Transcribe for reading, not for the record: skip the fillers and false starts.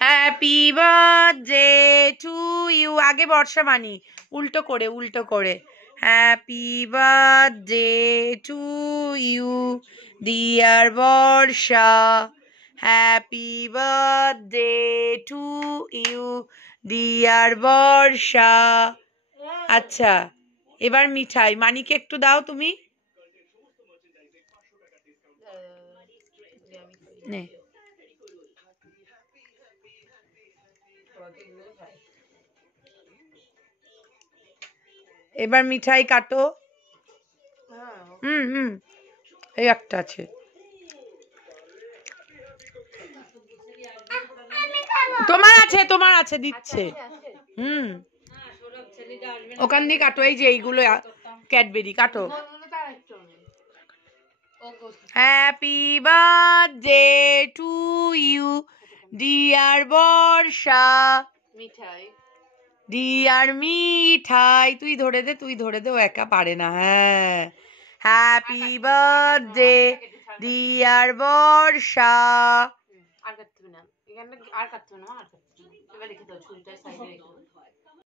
Happy birthday to you. আগে বর্ষা মানি, উল্টো করে উল্টো করে। Happy birthday to you dear Barsha, happy birthday to you dear Barsha. আচ্ছা, এবার মিঠাই মানিকে একটু দাও তুমি। নে, এবার মিঠাই কাটো। হুম, এই একটা আছে। তোমার আছে দিচ্ছে। হুম, ওখান দিয়ে কাটো। এই যে এইগুলো ক্যাডবেরি কাটো। Happy birthday to you dear Barsha, dear Mithai. তুই ধরে দে, ও একা পারে না। হ্যাঁ, হ্যাপি বার্থডে ডিয়ার বর্ষা। আর কাটতে হবে না, আর কাটতে হবে না, এবার রেখে দাও ছুরিটা সাইডে রেখে দাও।